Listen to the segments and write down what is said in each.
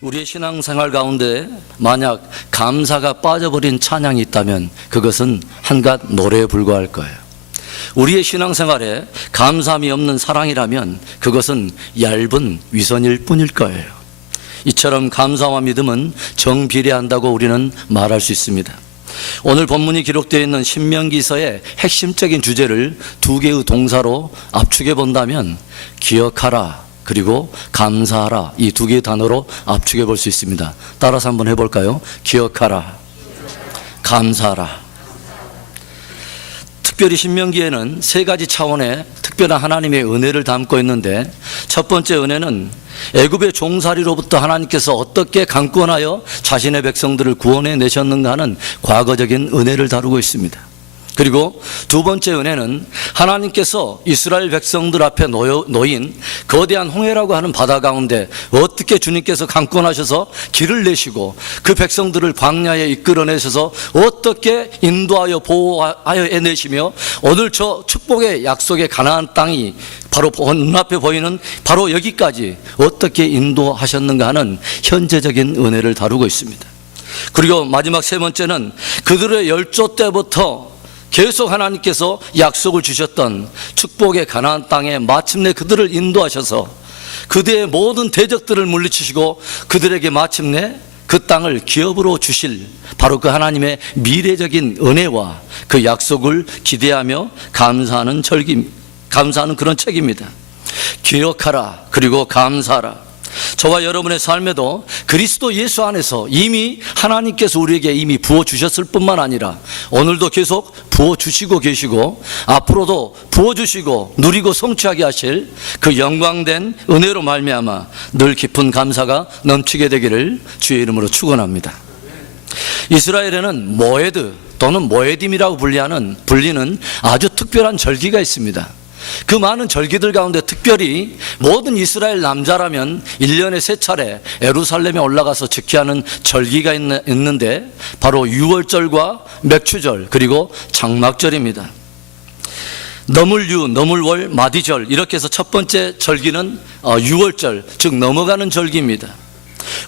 우리의 신앙생활 가운데 만약 감사가 빠져버린 찬양이 있다면 그것은 한갓 노래에 불과할 거예요. 우리의 신앙생활에 감사함이 없는 사랑이라면 그것은 얇은 위선일 뿐일 거예요. 이처럼 감사와 믿음은 정비례한다고 우리는 말할 수 있습니다. 오늘 본문이 기록되어 있는 신명기서의 핵심적인 주제를 두 개의 동사로 압축해 본다면 기억하라 그리고 감사하라, 이 두 개의 단어로 압축해 볼 수 있습니다. 따라서 한번 해볼까요? 기억하라, 감사하라. 특별히 신명기에는 세 가지 차원의 특별한 하나님의 은혜를 담고 있는데, 첫 번째 은혜는 애굽의 종살이로부터 하나님께서 어떻게 강권하여 자신의 백성들을 구원해 내셨는가 하는 과거적인 은혜를 다루고 있습니다. 그리고 두 번째 은혜는 하나님께서 이스라엘 백성들 앞에 놓인 거대한 홍해라고 하는 바다 가운데 어떻게 주님께서 강권하셔서 길을 내시고 그 백성들을 광야에 이끌어내셔서 어떻게 인도하여 보호하여 해내시며 오늘 저 축복의 약속의 가나안 땅이 바로 눈앞에 보이는 바로 여기까지 어떻게 인도하셨는가 하는 현재적인 은혜를 다루고 있습니다. 그리고 마지막 세 번째는 그들의 열조 때부터 계속 하나님께서 약속을 주셨던 축복의 가나안 땅에 마침내 그들을 인도하셔서 그들의 모든 대적들을 물리치시고 그들에게 마침내 그 땅을 기업으로 주실 바로 그 하나님의 미래적인 은혜와 그 약속을 기대하며 감사하는 그런 책입니다. 기억하라 그리고 감사하라. 저와 여러분의 삶에도 그리스도 예수 안에서 이미 하나님께서 우리에게 이미 부어주셨을 뿐만 아니라 오늘도 계속 부어주시고 계시고 앞으로도 부어주시고 누리고 성취하게 하실 그 영광된 은혜로 말미암아 늘 깊은 감사가 넘치게 되기를 주의 이름으로 축원합니다. 이스라엘에는 모에드 또는 모에딤이라고 불리는 아주 특별한 절기가 있습니다. 그 많은 절기들 가운데 특별히 모든 이스라엘 남자라면 1년에 3차례 예루살렘에 올라가서 지키하는 절기가 있는데 바로 유월절과 맥추절 그리고 장막절입니다. 너물유, 너물월, 마디절 이렇게 해서 첫 번째 절기는 유월절, 즉 넘어가는 절기입니다.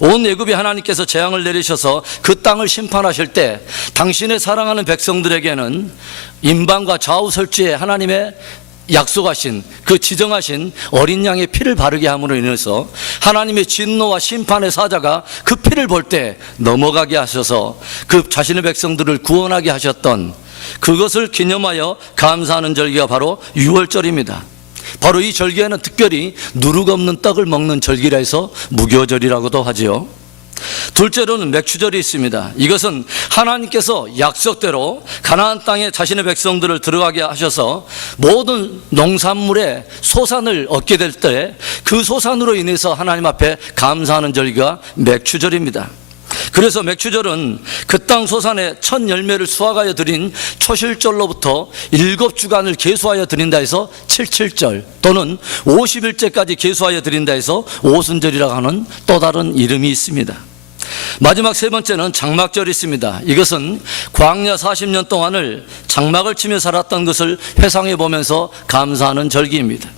온 애굽에 하나님께서 재앙을 내리셔서 그 땅을 심판하실 때 당신의 사랑하는 백성들에게는 임방과 좌우설주에 하나님의 약속하신 그 지정하신 어린 양의 피를 바르게 함으로 인해서 하나님의 진노와 심판의 사자가 그 피를 볼 때 넘어가게 하셔서 그 자신의 백성들을 구원하게 하셨던 그것을 기념하여 감사하는 절기가 바로 유월절입니다. 바로 이 절기에는 특별히 누룩 없는 떡을 먹는 절기라 해서 무교절이라고도 하지요. 둘째로는 맥추절이 있습니다. 이것은 하나님께서 약속대로 가나안 땅에 자신의 백성들을 들어가게 하셔서 모든 농산물의 소산을 얻게 될 때 그 소산으로 인해서 하나님 앞에 감사하는 절기가 맥추절입니다. 그래서 맥추절은 그 땅 소산의 첫 열매를 수확하여 드린 초실절로부터 7주간을 계수하여 드린다 해서 77절 또는 50일째까지 계수하여 드린다 해서 오순절이라고 하는 또 다른 이름이 있습니다. 마지막 세 번째는 장막절이 있습니다. 이것은 광야 40년 동안을 장막을 치며 살았던 것을 회상해 보면서 감사하는 절기입니다.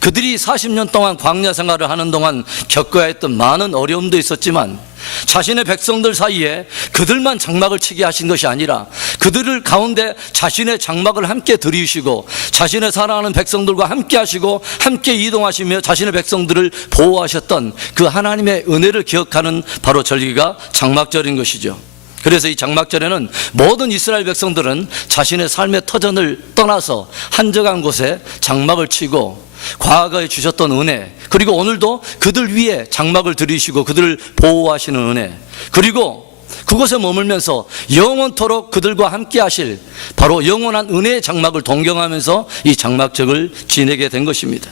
그들이 40년 동안 광야 생활을 하는 동안 겪어야 했던 많은 어려움도 있었지만 자신의 백성들 사이에 그들만 장막을 치게 하신 것이 아니라 그들을 가운데 자신의 장막을 함께 들이시고 자신의 사랑하는 백성들과 함께 하시고 함께 이동하시며 자신의 백성들을 보호하셨던 그 하나님의 은혜를 기억하는 바로 절기가 장막절인 것이죠. 그래서 이 장막절에는 모든 이스라엘 백성들은 자신의 삶의 터전을 떠나서 한적한 곳에 장막을 치고 과거에 주셨던 은혜 그리고 오늘도 그들 위에 장막을 들이시고 그들을 보호하시는 은혜 그리고 그곳에 머물면서 영원토록 그들과 함께 하실 바로 영원한 은혜의 장막을 동경하면서 이 장막절을 지내게 된 것입니다.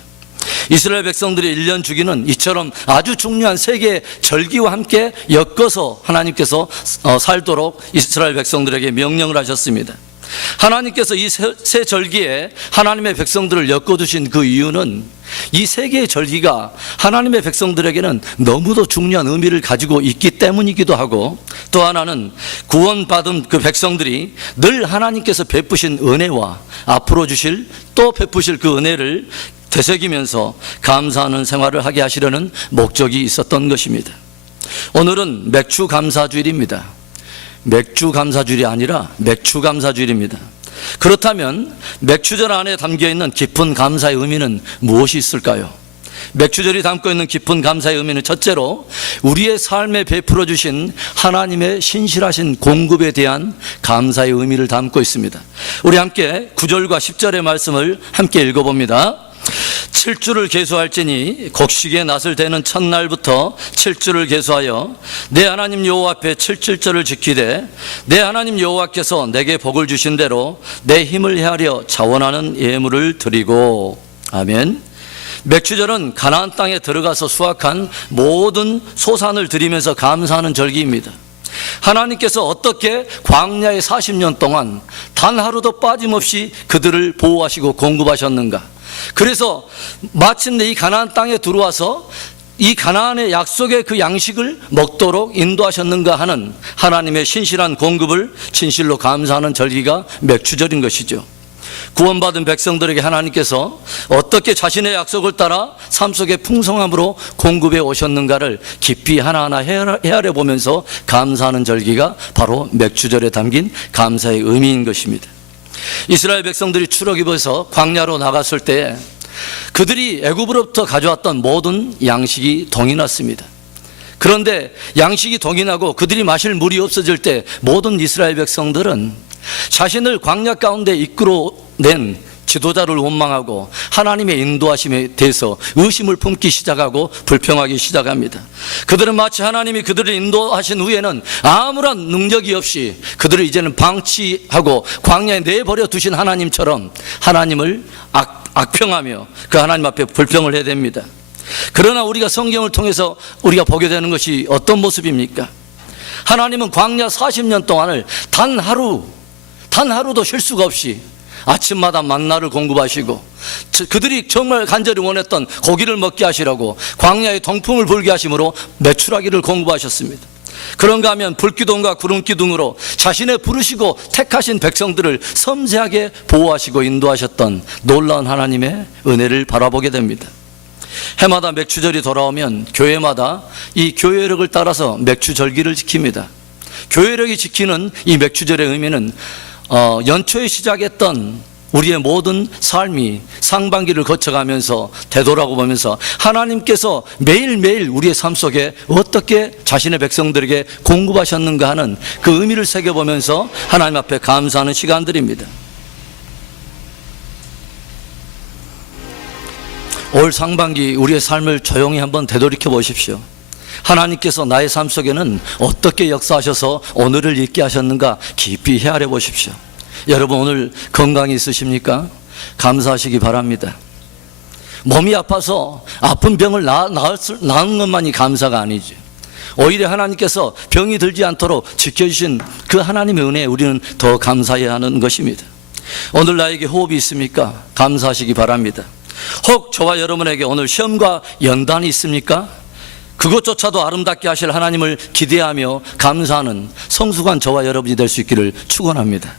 이스라엘 백성들의 1년 주기는 이처럼 아주 중요한 세 개의 절기와 함께 엮어서 하나님께서 살도록 이스라엘 백성들에게 명령을 하셨습니다. 하나님께서 이 세 절기에 하나님의 백성들을 엮어두신 그 이유는 이 세 개의 절기가 하나님의 백성들에게는 너무도 중요한 의미를 가지고 있기 때문이기도 하고 또 하나는 구원받은 그 백성들이 늘 하나님께서 베푸신 은혜와 앞으로 주실 또 베푸실 그 은혜를 되새기면서 감사하는 생활을 하게 하시려는 목적이 있었던 것입니다. 오늘은 맥주 감사주일입니다. 맥주 감사주일이 아니라 맥주 감사주일입니다. 그렇다면 맥주절 안에 담겨있는 깊은 감사의 의미는 무엇이 있을까요? 맥주절이 담고 있는 깊은 감사의 의미는 첫째로 우리의 삶에 베풀어 주신 하나님의 신실하신 공급에 대한 감사의 의미를 담고 있습니다. 우리 함께 9절과 10절의 말씀을 함께 읽어봅니다. 7주를 계수할지니 곡식의 낫을 대는 첫날부터 7주를 계수하여 내 하나님 여호와 앞에 7.7절을 지키되 내 하나님 여호와께서 내게 복을 주신 대로 내 힘을 헤아려 자원하는 예물을 드리고. 아멘. 맥주절은 가나안 땅에 들어가서 수확한 모든 소산을 드리면서 감사하는 절기입니다. 하나님께서 어떻게 광야의 40년 동안 단 하루도 빠짐없이 그들을 보호하시고 공급하셨는가. 그래서 마침내 이 가나안 땅에 들어와서 이 가나안의 약속의 그 양식을 먹도록 인도하셨는가 하는 하나님의 신실한 공급을 진실로 감사하는 절기가 맥주절인 것이죠. 구원받은 백성들에게 하나님께서 어떻게 자신의 약속을 따라 삶 속에 풍성함으로 공급해 오셨는가를 깊이 하나하나 헤아려 보면서 감사하는 절기가 바로 맥주절에 담긴 감사의 의미인 것입니다. 이스라엘 백성들이 출애굽에서 광야로 나갔을 때 그들이 애굽으로부터 가져왔던 모든 양식이 동이 났습니다. 그런데 양식이 동이 나고 그들이 마실 물이 없어질 때 모든 이스라엘 백성들은 자신을 광야 가운데 이끌어낸 지도자를 원망하고 하나님의 인도하심에 대해서 의심을 품기 시작하고 불평하기 시작합니다. 그들은 마치 하나님이 그들을 인도하신 후에는 아무런 능력이 없이 그들을 이제는 방치하고 광야에 내버려 두신 하나님처럼 하나님을 악평하며 그 하나님 앞에 불평을 해야 됩니다. 그러나 우리가 성경을 통해서 우리가 보게 되는 것이 어떤 모습입니까? 하나님은 광야 40년 동안을 단 하루도 쉴 수가 없이 아침마다 만나를 공급하시고 그들이 정말 간절히 원했던 고기를 먹게 하시라고 광야에 동풍을 불게 하심으로 메추라기를 공급하셨습니다. 그런가 하면 불기둥과 구름기둥으로 자신의 부르시고 택하신 백성들을 섬세하게 보호하시고 인도하셨던 놀라운 하나님의 은혜를 바라보게 됩니다. 해마다 맥주절이 돌아오면 교회마다 이 교회력을 따라서 맥주절기를 지킵니다. 교회력이 지키는 이 맥주절의 의미는 연초에 시작했던 우리의 모든 삶이 상반기를 거쳐가면서 되돌아보면서 하나님께서 매일매일 우리의 삶 속에 어떻게 자신의 백성들에게 공급하셨는가 하는 그 의미를 새겨보면서 하나님 앞에 감사하는 시간들입니다. 올 상반기 우리의 삶을 조용히 한번 되돌이켜 보십시오. 하나님께서 나의 삶 속에는 어떻게 역사하셔서 오늘을 있게 하셨는가 깊이 헤아려 보십시오. 여러분 오늘 건강이 있으십니까? 감사하시기 바랍니다. 몸이 아파서 아픈 병을 나은 것만이 감사가 아니죠. 오히려 하나님께서 병이 들지 않도록 지켜주신 그 하나님의 은혜에 우리는 더 감사해야 하는 것입니다. 오늘 나에게 호흡이 있습니까? 감사하시기 바랍니다. 혹 저와 여러분에게 오늘 시험과 연단이 있습니까? 그것조차도 아름답게 하실 하나님을 기대하며 감사하는 성숙한 저와 여러분이 될 수 있기를 축원합니다.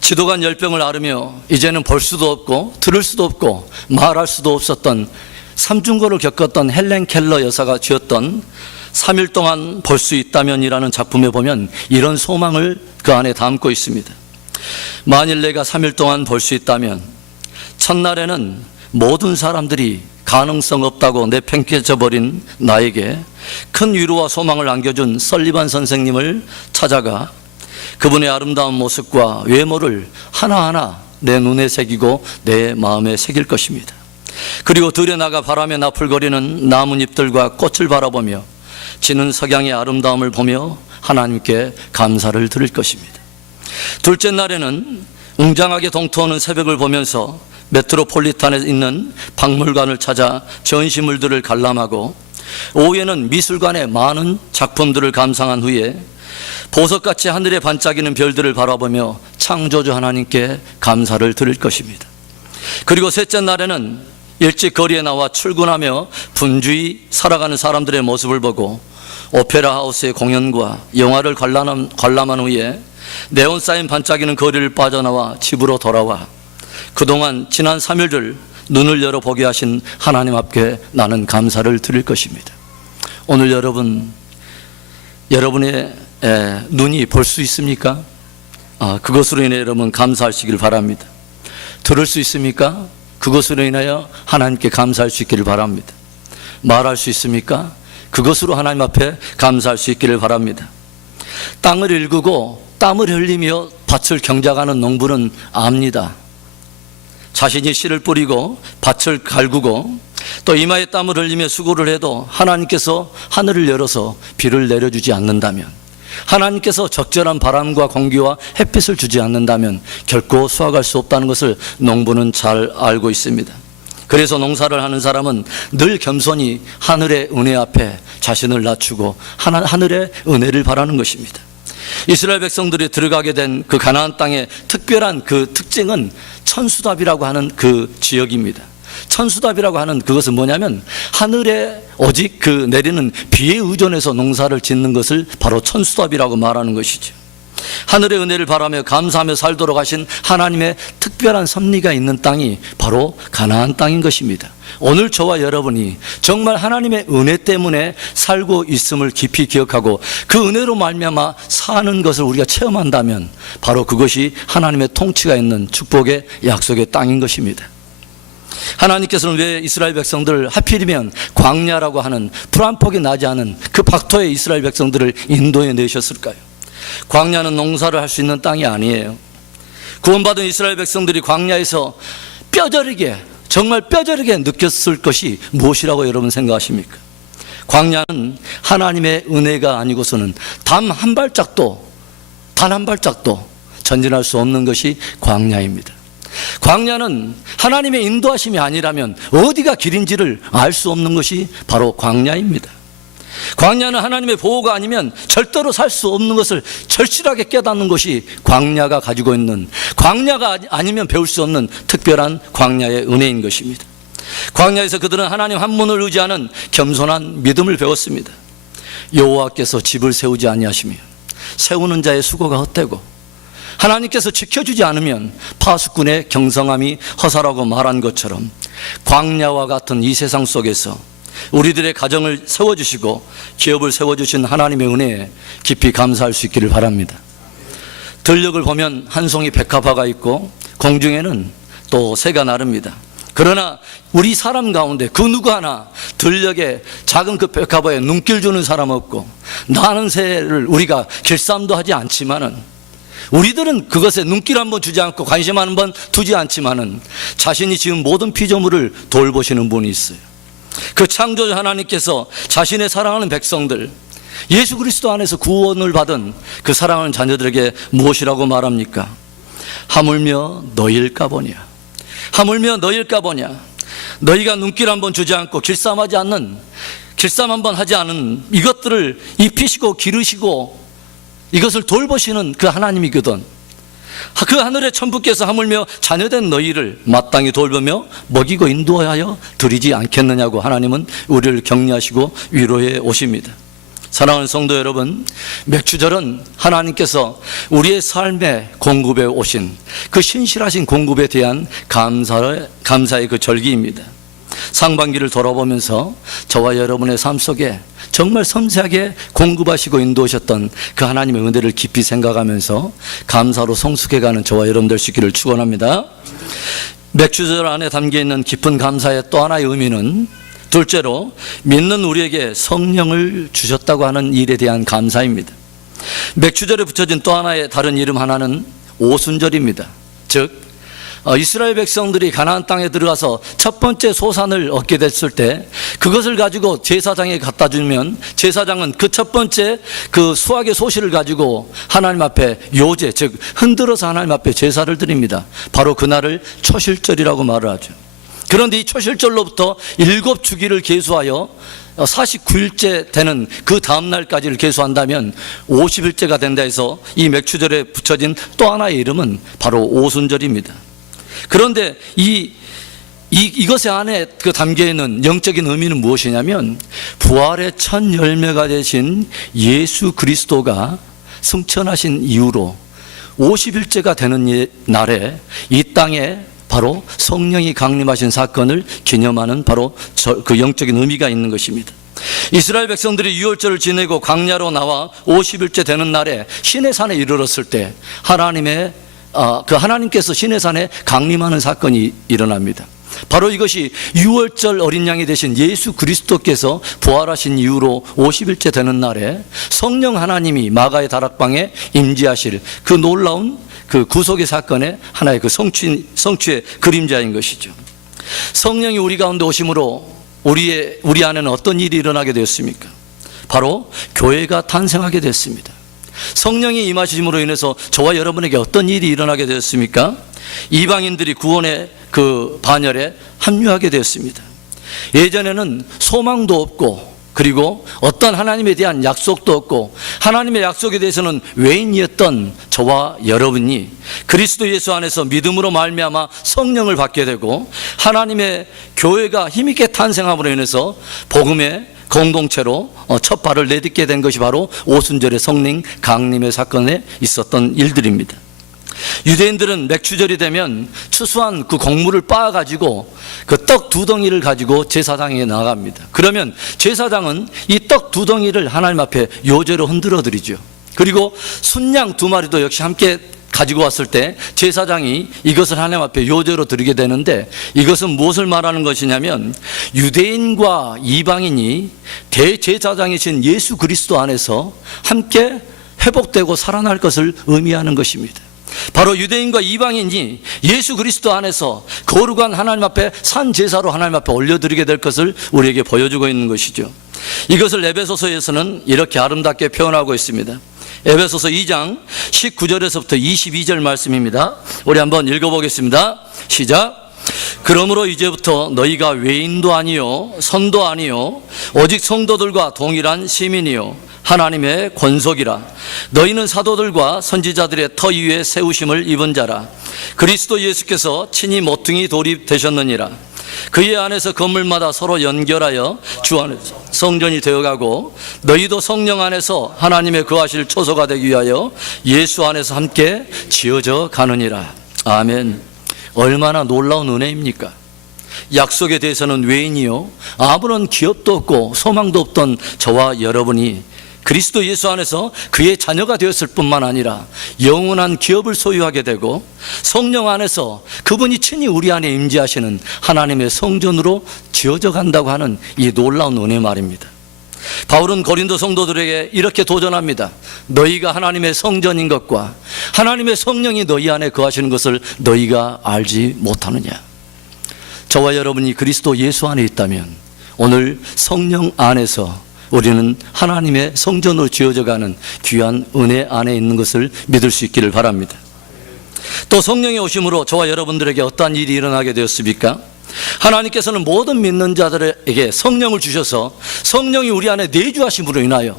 지도간 열병을 앓으며 이제는 볼 수도 없고 들을 수도 없고 말할 수도 없었던 삼중고를 겪었던 헬렌 켈러 여사가 지었던 3일 동안 볼 수 있다면이라는 작품에 보면 이런 소망을 그 안에 담고 있습니다. 만일 내가 3일 동안 볼 수 있다면, 첫날에는 모든 사람들이 가능성 없다고 내팽개쳐 버린 나에게 큰 위로와 소망을 안겨준 설리반 선생님을 찾아가 그분의 아름다운 모습과 외모를 하나하나 내 눈에 새기고 내 마음에 새길 것입니다. 그리고 들여나가 바람에 나풀거리는 나뭇잎들과 꽃을 바라보며 지는 석양의 아름다움을 보며 하나님께 감사를 드릴 것입니다. 둘째 날에는 웅장하게 동트오는 새벽을 보면서 메트로폴리탄에 있는 박물관을 찾아 전시물들을 관람하고, 오후에는 미술관의 많은 작품들을 감상한 후에 보석같이 하늘에 반짝이는 별들을 바라보며 창조주 하나님께 감사를 드릴 것입니다. 그리고 셋째 날에는 일찍 거리에 나와 출근하며 분주히 살아가는 사람들의 모습을 보고 오페라 하우스의 공연과 영화를 관람한 후에 네온 사인 반짝이는 거리를 빠져나와 집으로 돌아와 그동안 지난 3일을 눈을 열어보게 하신 하나님 앞에 나는 감사를 드릴 것입니다. 오늘 여러분 여러분의 눈이 볼 수 있습니까? 그것으로 인해 여러분 감사하시길 바랍니다. 들을 수 있습니까? 그것으로 인하여 하나님께 감사할 수 있기를 바랍니다. 말할 수 있습니까? 그것으로 하나님 앞에 감사할 수 있기를 바랍니다. 땅을 일구고 땀을 흘리며 밭을 경작하는 농부는 압니다. 자신이 씨를 뿌리고 밭을 갈구고 또 이마에 땀을 흘리며 수고를 해도 하나님께서 하늘을 열어서 비를 내려주지 않는다면, 하나님께서 적절한 바람과 공기와 햇빛을 주지 않는다면 결코 수확할 수 없다는 것을 농부는 잘 알고 있습니다. 그래서 농사를 하는 사람은 늘 겸손히 하늘의 은혜 앞에 자신을 낮추고 하늘의 은혜를 바라는 것입니다. 이스라엘 백성들이 들어가게 된 그 가나안 땅의 특별한 그 특징은 천수답이라고 하는 그 지역입니다. 천수답이라고 하는 그것은 뭐냐면 하늘에 오직 그 내리는 비에 의존해서 농사를 짓는 것을 바로 천수답이라고 말하는 것이죠. 하늘의 은혜를 바라며 감사하며 살도록 하신 하나님의 특별한 섭리가 있는 땅이 바로 가나안 땅인 것입니다. 오늘 저와 여러분이 정말 하나님의 은혜 때문에 살고 있음을 깊이 기억하고 그 은혜로 말미암아 사는 것을 우리가 체험한다면 바로 그것이 하나님의 통치가 있는 축복의 약속의 땅인 것입니다. 하나님께서는 왜 이스라엘 백성들을 하필이면 광야라고 하는 풀 한 폭이 나지 않은 그 박토의 이스라엘 백성들을 인도해 내셨을까요? 광야는 농사를 할 수 있는 땅이 아니에요. 구원받은 이스라엘 백성들이 광야에서 뼈저리게, 정말 뼈저리게 느꼈을 것이 무엇이라고 여러분 생각하십니까? 광야는 하나님의 은혜가 아니고서는 단 한 발짝도 전진할 수 없는 것이 광야입니다. 광야는 하나님의 인도하심이 아니라면 어디가 길인지를 알 수 없는 것이 바로 광야입니다. 광야는 하나님의 보호가 아니면 절대로 살 수 없는 것을 절실하게 깨닫는 것이 광야가 가지고 있는, 광야가 아니면 배울 수 없는 특별한 광야의 은혜인 것입니다. 광야에서 그들은 하나님 한 분을 의지하는 겸손한 믿음을 배웠습니다. 여호와께서 집을 세우지 아니하시면 세우는 자의 수고가 헛되고 하나님께서 지켜주지 않으면 파수꾼의 경성함이 허사라고 말한 것처럼 광야와 같은 이 세상 속에서 우리들의 가정을 세워주시고 기업을 세워주신 하나님의 은혜에 깊이 감사할 수 있기를 바랍니다. 들녘을 보면 한 송이 백합화가 있고 공중에는 또 새가 나릅니다. 그러나 우리 사람 가운데 그 누구 하나 들녘에 작은 그 백합화에 눈길 주는 사람 없고 나는 새를 우리가 길쌈도 하지 않지만은 우리들은 그것에 눈길 한번 주지 않고 관심 한번 두지 않지만은 자신이 지은 모든 피조물을 돌보시는 분이 있어요. 그 창조주 하나님께서 자신의 사랑하는 백성들, 예수 그리스도 안에서 구원을 받은 그 사랑하는 자녀들에게 무엇이라고 말합니까? 하물며 너희일까 보냐. 하물며 너희일까 보냐. 너희가 눈길 한번 주지 않고 길쌈 한번 하지 않은 이것들을 입히시고 기르시고 이것을 돌보시는 그 하나님이거든. 그 하늘의 천부께서 하물며 자녀된 너희를 마땅히 돌보며 먹이고 인도하여 드리지 않겠느냐고 하나님은 우리를 격려하시고 위로해 오십니다. 사랑하는 성도 여러분, 맥주절은 하나님께서 우리의 삶에 공급해 오신 그 신실하신 공급에 대한 감사의 그 절기입니다. 상반기를 돌아보면서 저와 여러분의 삶 속에 정말 섬세하게 공급하시고 인도하셨던 그 하나님의 은혜를 깊이 생각하면서 감사로 성숙해가는 저와 여러분들 되시기를 축원합니다. 맥주절 안에 담겨있는 깊은 감사의 또 하나의 의미는 둘째로 믿는 우리에게 성령을 주셨다고 하는 일에 대한 감사입니다. 맥주절에 붙여진 또 하나의 다른 이름 하나는 오순절입니다. 즉 이스라엘 백성들이 가나안 땅에 들어가서 첫 번째 소산을 얻게 됐을 때 그것을 가지고 제사장에 갖다 주면 제사장은 그 첫 번째 그 수확의 소실을 가지고 하나님 앞에 요제, 즉 흔들어서 하나님 앞에 제사를 드립니다. 바로 그날을 초실절이라고 말을 하죠. 그런데 이 초실절로부터 7주기를 계수하여 49일째 되는 그 다음 날까지를 계수한다면 50일째가 된다 해서 이 맥주절에 붙여진 또 하나의 이름은 바로 오순절입니다. 그런데 이것의 안에 그 담겨있는 영적인 의미는 무엇이냐면 부활의 첫 열매가 되신 예수 그리스도가 승천하신 이후로 50일째가 되는 날에 이 땅에 바로 성령이 강림하신 사건을 기념하는 바로 그 영적인 의미가 있는 것입니다. 이스라엘 백성들이 유월절을 지내고 광야로 나와 50일째 되는 날에 시내산에 이르렀을 때 하나님께서 시내산에 강림하는 사건이 일어납니다. 바로 이것이 유월절 어린 양이 되신 예수 그리스도께서 부활하신 이후로 50일째 되는 날에 성령 하나님이 마가의 다락방에 임재하실 그 놀라운 그 구속의 사건의 하나의 그 성취의 그림자인 것이죠. 성령이 우리 가운데 오심으로 우리 안에는 어떤 일이 일어나게 되었습니까? 바로 교회가 탄생하게 됐습니다. 성령이 임하심으로 인해서 저와 여러분에게 어떤 일이 일어나게 되었습니까? 이방인들이 구원의 그 반열에 합류하게 되었습니다. 예전에는 소망도 없고, 그리고 어떤 하나님에 대한 약속도 없고, 하나님의 약속에 대해서는 외인이었던 저와 여러분이 그리스도 예수 안에서 믿음으로 말미암아 성령을 받게 되고, 하나님의 교회가 힘있게 탄생함으로 인해서 복음의 공동체로 첫 발을 내딛게 된 것이 바로 오순절의 성령 강림의 사건에 있었던 일들입니다. 유대인들은 맥추절이 되면 추수한 그 곡물을 빻아가지고 그 떡 두 덩이를 가지고 제사장에게 나갑니다. 그러면 제사장은 이 떡 두 덩이를 하나님 앞에 요제로 흔들어 드리죠. 그리고 순양 두 마리도 역시 함께 가지고 왔을 때 제사장이 이것을 하나님 앞에 요제로 드리게 되는데, 이것은 무엇을 말하는 것이냐면 유대인과 이방인이 대제사장이신 예수 그리스도 안에서 함께 회복되고 살아날 것을 의미하는 것입니다. 바로 유대인과 이방인이 예수 그리스도 안에서 거룩한 하나님 앞에 산 제사로 하나님 앞에 올려드리게 될 것을 우리에게 보여주고 있는 것이죠. 이것을 에베소서에서는 이렇게 아름답게 표현하고 있습니다. 에베소서 2장 19절에서부터 22절 말씀입니다. 우리 한번 읽어보겠습니다. 시작. 그러므로 이제부터 너희가 외인도 아니요 선도 아니요 오직 성도들과 동일한 시민이요 하나님의 권속이라. 너희는 사도들과 선지자들의 터 위에 세우심을 입은 자라. 그리스도 예수께서 친히 모퉁이 돌이 되셨느니라. 그의 안에서 건물마다 서로 연결하여 주 안에서 성전이 되어가고, 너희도 성령 안에서 하나님의 거하실 초소가 되기 위하여 예수 안에서 함께 지어져 가느니라. 아멘. 얼마나 놀라운 은혜입니까? 약속에 대해서는 외인이요 아무런 기업도 없고 소망도 없던 저와 여러분이 그리스도 예수 안에서 그의 자녀가 되었을 뿐만 아니라 영원한 기업을 소유하게 되고, 성령 안에서 그분이 친히 우리 안에 임재하시는 하나님의 성전으로 지어져 간다고 하는 이 놀라운 은혜 말입니다. 바울은 고린도 성도들에게 이렇게 도전합니다. 너희가 하나님의 성전인 것과 하나님의 성령이 너희 안에 거하시는 것을 너희가 알지 못하느냐. 저와 여러분이 그리스도 예수 안에 있다면 오늘 성령 안에서 우리는 하나님의 성전으로 지어져가는 귀한 은혜 안에 있는 것을 믿을 수 있기를 바랍니다. 또 성령의 오심으로 저와 여러분들에게 어떠한 일이 일어나게 되었습니까? 하나님께서는 모든 믿는 자들에게 성령을 주셔서 성령이 우리 안에 내주하심으로 인하여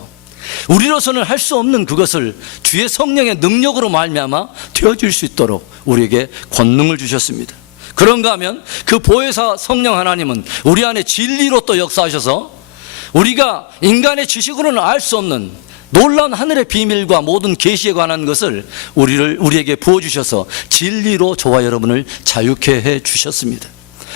우리로서는 할 수 없는 그것을 주의 성령의 능력으로 말미암아 되어질 수 있도록 우리에게 권능을 주셨습니다. 그런가 하면 그 보혜사 성령 하나님은 우리 안에 진리로 또 역사하셔서 우리가 인간의 지식으로는 알 수 없는 놀라운 하늘의 비밀과 모든 계시에 관한 것을 우리에게 부어주셔서 진리로 저와 여러분을 자유케 해 주셨습니다.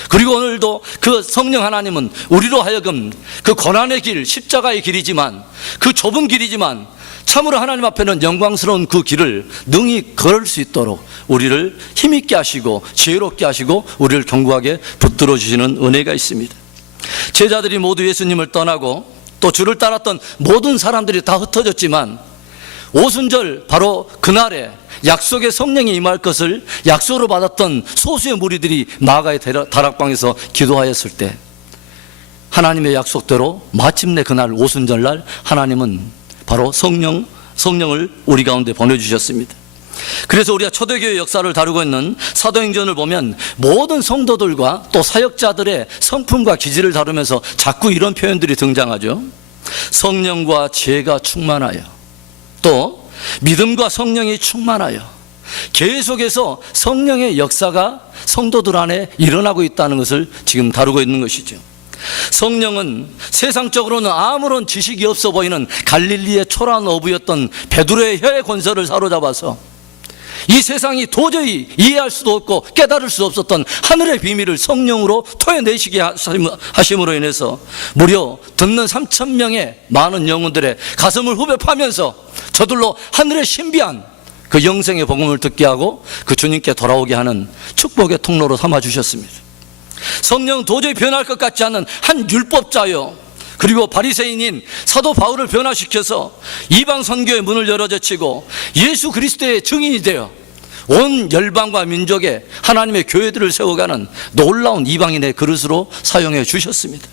그리고 오늘도 그 성령 하나님은 우리로 하여금 그 고난의 길, 십자가의 길이지만, 그 좁은 길이지만 참으로 하나님 앞에는 영광스러운 그 길을 능히 걸을 수 있도록 우리를 힘있게 하시고 지혜롭게 하시고 우리를 견고하게 붙들어 주시는 은혜가 있습니다. 제자들이 모두 예수님을 떠나고 또 주를 따랐던 모든 사람들이 다 흩어졌지만, 오순절 바로 그날에 약속의 성령이 임할 것을 약속으로 받았던 소수의 무리들이 마가의 다락방에서 기도하였을 때 하나님의 약속대로 마침내 그날 오순절날 하나님은 바로 성령을 우리 가운데 보내주셨습니다. 그래서 우리가 초대교회 역사를 다루고 있는 사도행전을 보면 모든 성도들과 또 사역자들의 성품과 기질을 다루면서 자꾸 이런 표현들이 등장하죠. 성령과 지혜가 충만하여, 또 믿음과 성령이 충만하여, 계속해서 성령의 역사가 성도들 안에 일어나고 있다는 것을 지금 다루고 있는 것이죠. 성령은 세상적으로는 아무런 지식이 없어 보이는 갈릴리의 초라한 어부였던 베드로의 혀의 권세를 사로잡아서 이 세상이 도저히 이해할 수도 없고 깨달을 수 없었던 하늘의 비밀을 성령으로 토해내시게 하심으로 인해서 무려 듣는 3,000명의 많은 영혼들의 가슴을 후벼 파면서 저들로 하늘의 신비한 그 영생의 복음을 듣게 하고 그 주님께 돌아오게 하는 축복의 통로로 삼아주셨습니다. 성령은 도저히 변할 것 같지 않은 한 율법자요, 그리고 바리새인인 사도 바울을 변화시켜서 이방 선교의 문을 열어젖히고 예수 그리스도의 증인이 되어 온 열방과 민족에 하나님의 교회들을 세워가는 놀라운 이방인의 그릇으로 사용해 주셨습니다.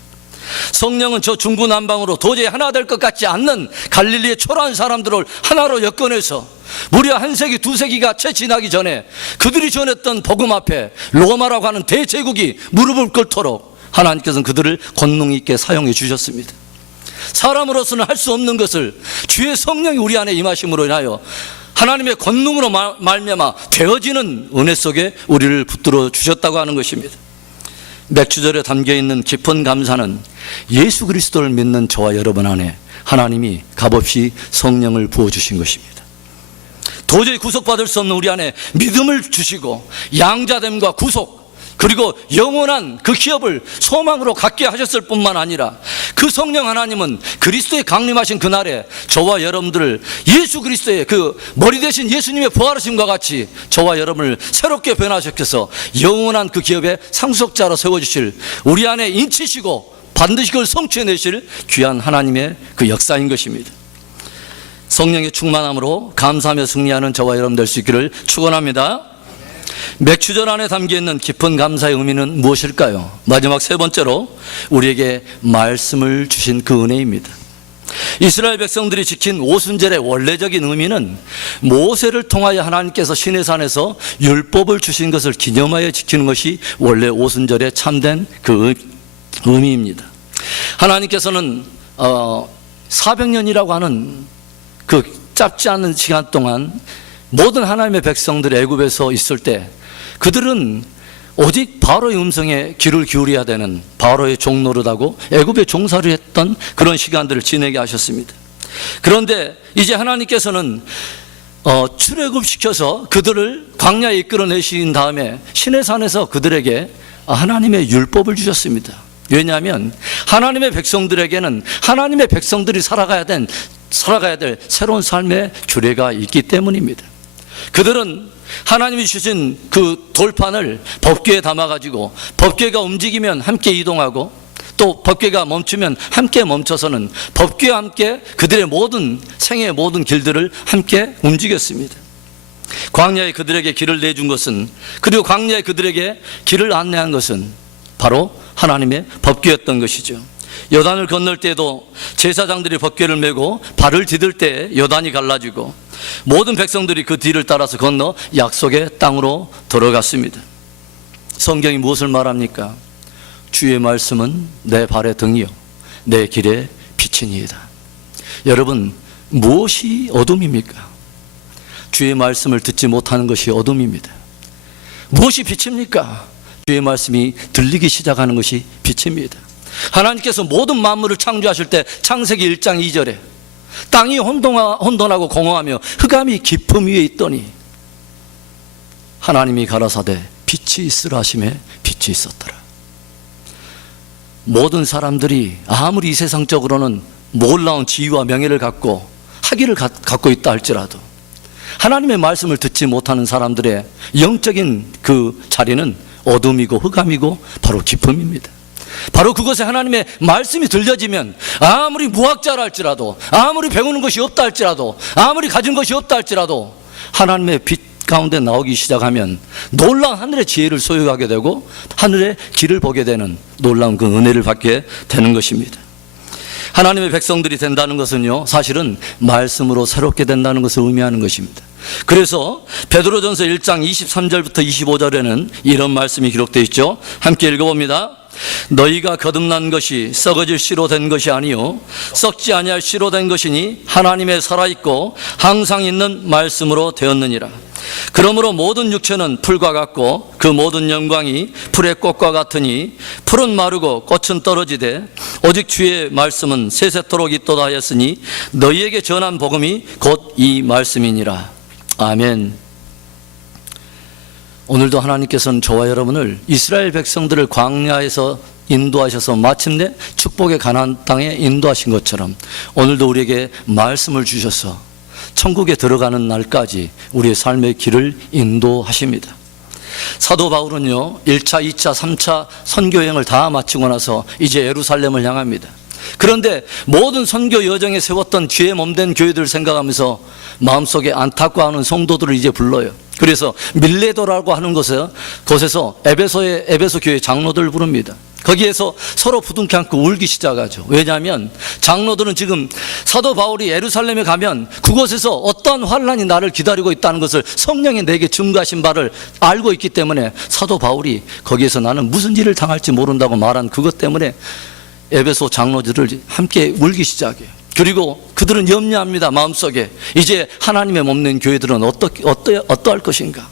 성령은 저 중구난방으로 도저히 하나 될 것 같지 않는 갈릴리의 초라한 사람들을 하나로 엮어내서 무려 1세기 2세기가 채 지나기 전에 그들이 전했던 복음 앞에 로마라고 하는 대제국이 무릎을 꿇도록 하나님께서는 그들을 권능 있게 사용해 주셨습니다. 사람으로서는 할 수 없는 것을 주의 성령이 우리 안에 임하심으로 인하여 하나님의 권능으로 말미암아 되어지는 은혜 속에 우리를 붙들어 주셨다고 하는 것입니다. 맥주절에 담겨있는 깊은 감사는 예수 그리스도를 믿는 저와 여러분 안에 하나님이 값없이 성령을 부어주신 것입니다. 도저히 구속받을 수 없는 우리 안에 믿음을 주시고 양자됨과 구속, 그리고 영원한 그 기업을 소망으로 갖게 하셨을 뿐만 아니라 그 성령 하나님은 그리스도의 강림하신 그날에 저와 여러분들을 예수 그리스도의 그 머리 대신 예수님의 부활하심과 같이 저와 여러분을 새롭게 변화시켜서 영원한 그 기업의 상속자로 세워주실 우리 안에 인치시고 반드시 그걸 성취해내실 귀한 하나님의 그 역사인 것입니다. 성령의 충만함으로 감사하며 승리하는 저와 여러분 될 수 있기를 축원합니다. 맥주절 안에 담겨있는 깊은 감사의 의미는 무엇일까요? 마지막 세 번째로 우리에게 말씀을 주신 그 은혜입니다. 이스라엘 백성들이 지킨 오순절의 원래적인 의미는 모세를 통하여 하나님께서 시내산에서 율법을 주신 것을 기념하여 지키는 것이 원래 오순절의 참된 그 의미입니다. 하나님께서는 400년이라고 하는 그 짧지 않은 시간 동안 모든 하나님의 백성들이 애굽에서 있을 때 그들은 오직 바로의 음성에 귀를 기울여야 되는 바로의 종노릇하고 애굽에 종사를 했던 그런 시간들을 지내게 하셨습니다. 그런데 이제 하나님께서는 출애굽시켜서 그들을 광야에 이끌어내신 다음에 시내산에서 그들에게 하나님의 율법을 주셨습니다. 왜냐하면 하나님의 백성들에게는 하나님의 백성들이 살아가야 될 새로운 삶의 규례가 있기 때문입니다. 그들은 하나님이 주신 그 돌판을 법궤에 담아가지고 법궤가 움직이면 함께 이동하고 또 법궤가 멈추면 함께 멈춰서는 법궤와 함께 그들의 모든 생애의 모든 길들을 함께 움직였습니다. 광야에 그들에게 길을 내준 것은, 그리고 광야에 그들에게 길을 안내한 것은 바로 하나님의 법궤였던 것이죠. 요단을 건널 때도 제사장들이 법궤를 메고 발을 디딜 때 요단이 갈라지고 모든 백성들이 그 뒤를 따라서 건너 약속의 땅으로 들어갔습니다. 성경이 무엇을 말합니까? 주의 말씀은 내 발의 등이요 내 길의 빛이니이다. 여러분, 무엇이 어둠입니까? 주의 말씀을 듣지 못하는 것이 어둠입니다. 무엇이 빛입니까? 주의 말씀이 들리기 시작하는 것이 빛입니다. 하나님께서 모든 만물을 창조하실 때 창세기 1장 2절에 땅이 혼돈하고 공허하며 흑암이 깊음 위에 있더니 하나님이 가라사대 빛이 있으라 하심에 빛이 있었더라. 모든 사람들이 아무리 이 세상적으로는 놀라운 지위와 명예를 갖고 학위를 갖고 있다 할지라도 하나님의 말씀을 듣지 못하는 사람들의 영적인 그 자리는 어둠이고 흑암이고 바로 깊음입니다. 바로 그것에 하나님의 말씀이 들려지면 아무리 무학자라 할지라도, 아무리 배우는 것이 없다 할지라도, 아무리 가진 것이 없다 할지라도 하나님의 빛 가운데 나오기 시작하면 놀라운 하늘의 지혜를 소유하게 되고 하늘의 길을 보게 되는 놀라운 그 은혜를 받게 되는 것입니다. 하나님의 백성들이 된다는 것은요, 사실은 말씀으로 새롭게 된다는 것을 의미하는 것입니다. 그래서 베드로전서 1장 23절부터 25절에는 이런 말씀이 기록되어 있죠. 함께 읽어봅니다. 너희가 거듭난 것이 썩어질 씨로 된 것이 아니요 썩지 아니할 씨로 된 것이니 하나님의 살아있고 항상 있는 말씀으로 되었느니라. 그러므로 모든 육체는 풀과 같고 그 모든 영광이 풀의 꽃과 같으니 풀은 마르고 꽃은 떨어지되 오직 주의 말씀은 세세토록 있도다 하였으니 너희에게 전한 복음이 곧 이 말씀이니라. 아멘. 오늘도 하나님께서는 저와 여러분을 이스라엘 백성들을 광야에서 인도하셔서 마침내 축복의 가나안 땅에 인도하신 것처럼 오늘도 우리에게 말씀을 주셔서 천국에 들어가는 날까지 우리의 삶의 길을 인도하십니다. 사도 바울은요 1차, 2차, 3차 선교여행을 다 마치고 나서 이제 예루살렘을 향합니다. 그런데 모든 선교 여정에 세웠던 뒤에 몸된 교회들을 생각하면서 마음속에 안타까워하는 성도들을 이제 불러요. 그래서 밀레도라고 하는 곳에서 에베소 교회 장로들을 부릅니다. 거기에서 서로 부둥켜 안고 울기 시작하죠. 왜냐하면 장로들은 지금 사도 바울이 예루살렘에 가면 그곳에서 어떠한 환난이 나를 기다리고 있다는 것을 성령이 내게 증거하신 바를 알고 있기 때문에 사도 바울이 거기에서 나는 무슨 일을 당할지 모른다고 말한 그것 때문에 에베소 장로들을 함께 울기 시작해요. 그리고 그들은 염려합니다. 마음속에 이제 하나님의 몸된 교회들은 어떠할 것인가,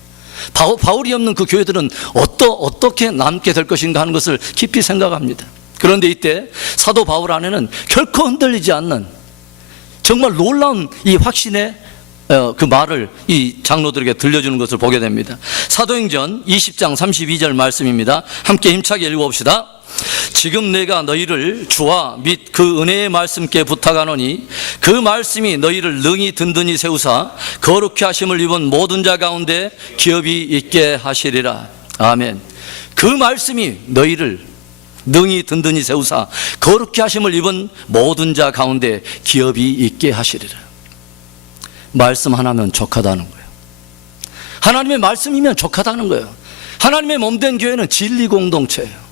바울이 없는 그 교회들은 어떻게 남게 될 것인가 하는 것을 깊이 생각합니다. 그런데 이때 사도 바울 안에는 결코 흔들리지 않는 정말 놀라운 이 확신의 그 말을 이 장로들에게 들려주는 것을 보게 됩니다. 사도행전 20장 32절 말씀입니다. 함께 힘차게 읽어봅시다. 지금 내가 너희를 주와 및 그 은혜의 말씀께 부탁하노니 그 말씀이 너희를 능히 든든히 세우사 거룩히 하심을 입은 모든 자 가운데 기업이 있게 하시리라. 아멘. 그 말씀이 너희를 능히 든든히 세우사 거룩히 하심을 입은 모든 자 가운데 기업이 있게 하시리라. 말씀 하나면 족하다는 거예요. 하나님의 말씀이면 족하다는 거예요. 하나님의 몸된 교회는 진리 공동체예요.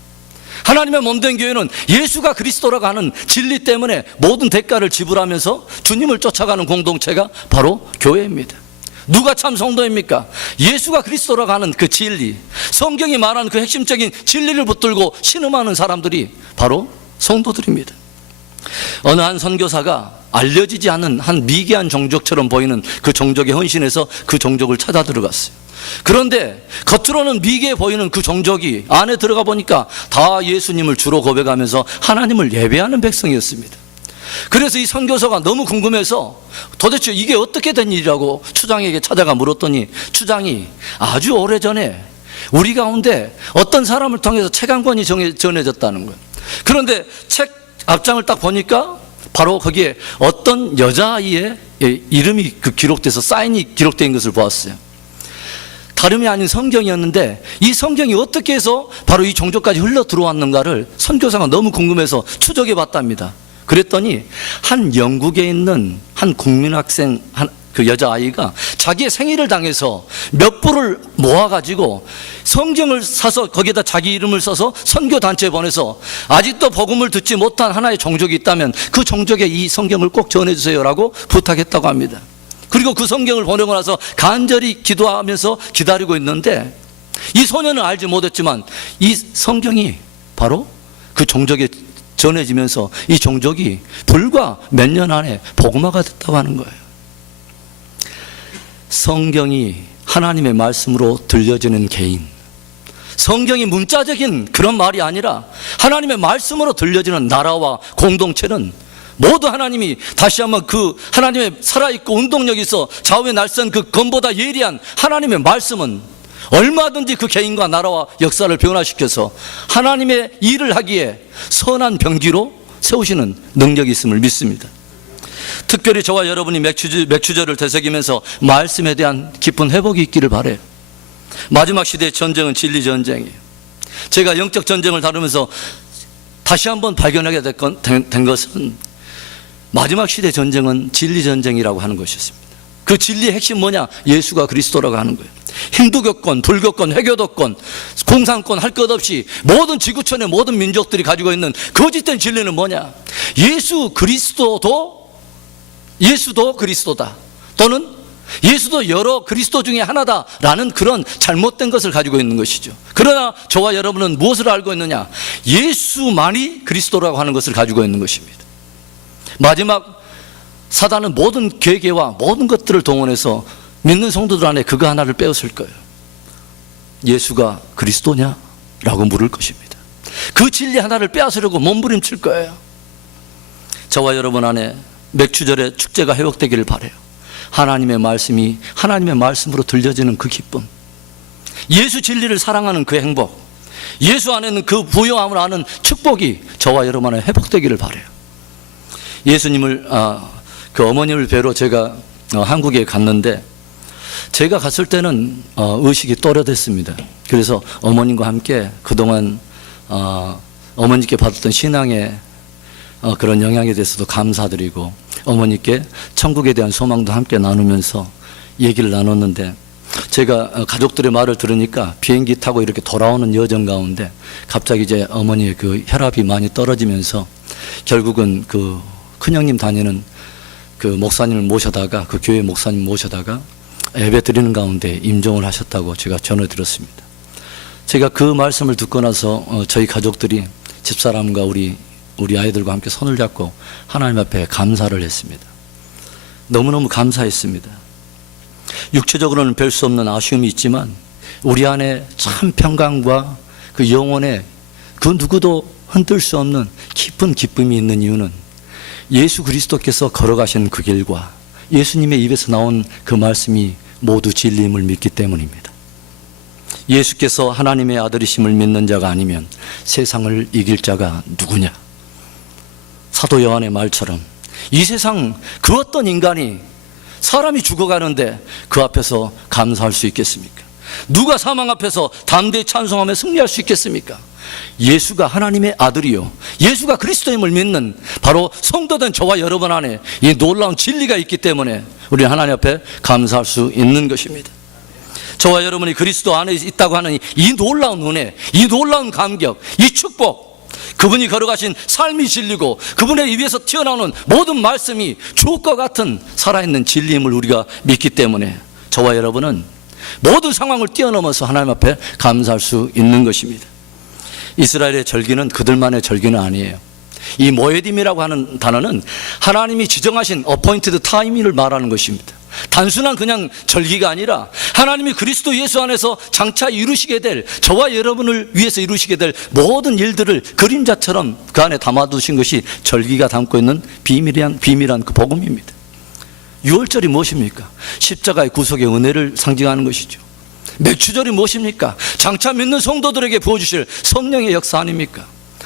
하나님의 몸된 교회는 예수가 그리스도라고 하는 진리 때문에 모든 대가를 지불하면서 주님을 쫓아가는 공동체가 바로 교회입니다. 누가 참 성도입니까? 예수가 그리스도라고 하는 그 진리, 성경이 말하는 그 핵심적인 진리를 붙들고 신음하는 사람들이 바로 성도들입니다. 어느 한 선교사가 알려지지 않은 한 미개한 종족처럼 보이는 그 종족에 헌신해서 그 종족을 찾아 들어갔어요. 그런데 겉으로는 미개해 보이는 그 종족이 안에 들어가 보니까 다 예수님을 주로 고백하면서 하나님을 예배하는 백성이었습니다. 그래서 이 선교사가 너무 궁금해서 도대체 이게 어떻게 된 일이라고 추장에게 찾아가 물었더니 추장이 아주 오래전에 우리 가운데 어떤 사람을 통해서 책 한 권이 전해졌다는 거예요. 그런데 책 앞장을 딱 보니까 바로 거기에 어떤 여자아이의 이름이 기록돼서 사인이 기록된 것을 보았어요. 다름이 아닌 성경이었는데 이 성경이 어떻게 해서 바로 이 종족까지 흘러 들어왔는가를 선교사가 너무 궁금해서 추적해 봤답니다. 그랬더니 한 영국에 있는 한 국민학생 그 여자아이가 자기의 생일을 당해서 몇 불을 모아가지고 성경을 사서 거기에다 자기 이름을 써서 선교단체에 보내서 아직도 복음을 듣지 못한 하나의 종족이 있다면 그 종족에 이 성경을 꼭 전해주세요라고 부탁했다고 합니다. 그리고 그 성경을 보내고 나서 간절히 기도하면서 기다리고 있는데 이 소년은 알지 못했지만 이 성경이 바로 그 종족에 전해지면서 이 종족이 불과 몇 년 안에 복음화가 됐다고 하는 거예요. 성경이 하나님의 말씀으로 들려지는 개인, 성경이 문자적인 그런 말이 아니라 하나님의 말씀으로 들려지는 나라와 공동체는 모두 하나님이 다시 한번 그 하나님의 살아있고 운동력이 있어 좌우의 날선 그 검보다 예리한 하나님의 말씀은 얼마든지 그 개인과 나라와 역사를 변화시켜서 하나님의 일을 하기에 선한 병기로 세우시는 능력이 있음을 믿습니다. 특별히 저와 여러분이 맥추절을 되새기면서 말씀에 대한 깊은 회복이 있기를 바라요. 마지막 시대의 전쟁은 진리 전쟁이에요. 제가 영적 전쟁을 다루면서 다시 한번 발견하게 된 것은 마지막 시대 전쟁은 진리 전쟁이라고 하는 것이었습니다. 그 진리의 핵심 뭐냐? 예수가 그리스도라고 하는 거예요. 힌두교권, 불교권, 회교도권, 공산권 할 것 없이 모든 지구촌의 모든 민족들이 가지고 있는 거짓된 진리는 뭐냐? 예수도 그리스도다, 또는 예수도 여러 그리스도 중에 하나다라는 그런 잘못된 것을 가지고 있는 것이죠. 그러나 저와 여러분은 무엇을 알고 있느냐? 예수만이 그리스도라고 하는 것을 가지고 있는 것입니다. 마지막 사단은 모든 괴계와 모든 것들을 동원해서 믿는 성도들 안에 그거 하나를 빼앗을 거예요. 예수가 그리스도냐? 라고 물을 것입니다. 그 진리 하나를 빼앗으려고 몸부림칠 거예요. 저와 여러분 안에 맥추절의 축제가 회복되기를 바라요. 하나님의 말씀이 하나님의 말씀으로 들려지는 그 기쁨, 예수 진리를 사랑하는 그 행복, 예수 안에는 그 부요함을 아는 축복이 저와 여러분 안에 회복되기를 바라요. 예수님을 그 어머님을 뵈러 제가 한국에 갔는데, 제가 갔을 때는 의식이 또렷했습니다. 그래서 어머님과 함께 그동안 어머니께 받았던 신앙의 그런 영향에 대해서도 감사드리고, 어머니께 천국에 대한 소망도 함께 나누면서 얘기를 나눴는데, 제가 가족들의 말을 들으니까 비행기 타고 이렇게 돌아오는 여정 가운데 갑자기 이제 어머니의 그 혈압이 많이 떨어지면서 결국은 그 큰형님 다니는 그 목사님을 모셔다가, 그 교회 목사님 모셔다가 예배 드리는 가운데 임종을 하셨다고 제가 전해 들었습니다. 제가 그 말씀을 듣고 나서 저희 가족들이 집사람과 우리 아이들과 함께 손을 잡고 하나님 앞에 감사를 했습니다. 너무너무 감사했습니다. 육체적으로는 별 수 없는 아쉬움이 있지만 우리 안에 참 평강과 그 영혼의 그 누구도 흔들 수 없는 깊은 기쁨이 있는 이유는 예수 그리스도께서 걸어가신 그 길과 예수님의 입에서 나온 그 말씀이 모두 진리임을 믿기 때문입니다. 예수께서 하나님의 아들이심을 믿는 자가 아니면 세상을 이길 자가 누구냐? 사도 요한의 말처럼 이 세상 그 어떤 인간이, 사람이 죽어가는데 그 앞에서 감사할 수 있겠습니까? 누가 사망 앞에서 담대히 찬송하며 승리할 수 있겠습니까? 예수가 하나님의 아들이요, 예수가 그리스도임을 믿는 바로 성도된 저와 여러분 안에 이 놀라운 진리가 있기 때문에 우리는 하나님 앞에 감사할 수 있는 것입니다. 저와 여러분이 그리스도 안에 있다고 하는 이 놀라운 은혜, 이 놀라운 감격, 이 축복, 그분이 걸어가신 삶이 진리고 그분의 입에서 튀어나오는 모든 말씀이 주옥과 같은 살아있는 진리임을 우리가 믿기 때문에 저와 여러분은 모든 상황을 뛰어넘어서 하나님 앞에 감사할 수 있는 것입니다. 이스라엘의 절기는 그들만의 절기는 아니에요. 이 모에딤이라고 하는 단어는 하나님이 지정하신 어포인티드 타임을 말하는 것입니다. 단순한 그냥 절기가 아니라 하나님이 그리스도 예수 안에서 장차 이루시게 될, 저와 여러분을 위해서 이루시게 될 모든 일들을 그림자처럼 그 안에 담아두신 것이 절기가 담고 있는 비밀한 그 복음입니다. 유월절이 무엇입니까? 십자가의 구속의 은혜를 상징하는 것이죠. 맥추절이 무엇입니까? 장차 믿는 성도들에게 부어주실 성령의 역사 아닙니까?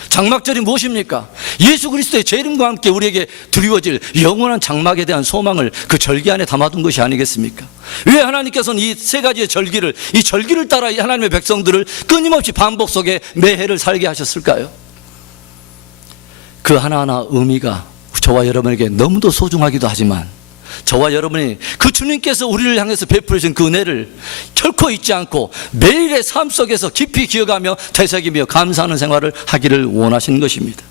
장막절이 무엇입니까? 예수 그리스도의 재림과 함께 우리에게 드리워질 영원한 장막에 대한 소망을 그 절기 안에 담아둔 것이 아니겠습니까? 왜 하나님께서는 이 세 가지의 절기를, 이 절기를 따라 하나님의 백성들을 끊임없이 반복 속에 매해를 살게 하셨을까요? 그 하나하나 의미가 저와 여러분에게 너무도 소중하기도 하지만, 저와 여러분이 그 주님께서 우리를 향해서 베풀으신 그 은혜를 결코 잊지 않고 매일의 삶 속에서 깊이 기억하며 되새기며 감사하는 생활을 하기를 원하시는 것입니다.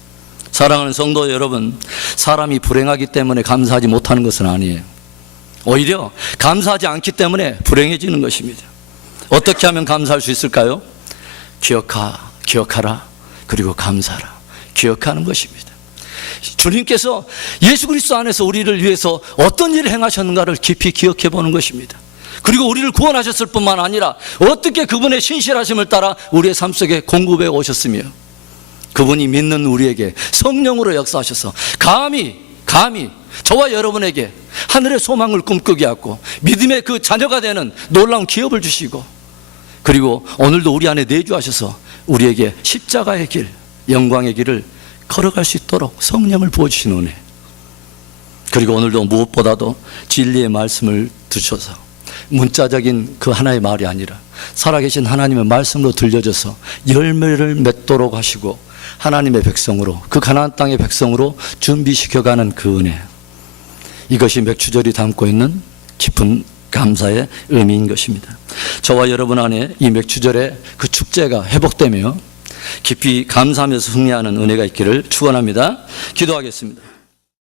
사랑하는 성도 여러분, 사람이 불행하기 때문에 감사하지 못하는 것은 아니에요. 오히려 감사하지 않기 때문에 불행해지는 것입니다. 어떻게 하면 감사할 수 있을까요? 기억하라, 그리고 감사하라. 기억하는 것입니다. 주님께서 예수 그리스도 안에서 우리를 위해서 어떤 일을 행하셨는가를 깊이 기억해 보는 것입니다. 그리고 우리를 구원하셨을 뿐만 아니라 어떻게 그분의 신실하심을 따라 우리의 삶 속에 공급해 오셨으며, 그분이 믿는 우리에게 성령으로 역사하셔서 감히 저와 여러분에게 하늘의 소망을 꿈꾸게 하고 믿음의 그 자녀가 되는 놀라운 기업을 주시고, 그리고 오늘도 우리 안에 내주하셔서 우리에게 십자가의 길, 영광의 길을 걸어갈 수 있도록 성령을 부어주신 은혜, 그리고 오늘도 무엇보다도 진리의 말씀을 두셔서 문자적인 그 하나의 말이 아니라 살아계신 하나님의 말씀으로 들려져서 열매를 맺도록 하시고 하나님의 백성으로, 그 가나안 땅의 백성으로 준비시켜가는 그 은혜, 이것이 맥추절이 담고 있는 깊은 감사의 의미인 것입니다. 저와 여러분 안에 이 맥추절의 그 축제가 회복되며 깊이 감사하면서 승리하는 은혜가 있기를 축원합니다. 기도하겠습니다.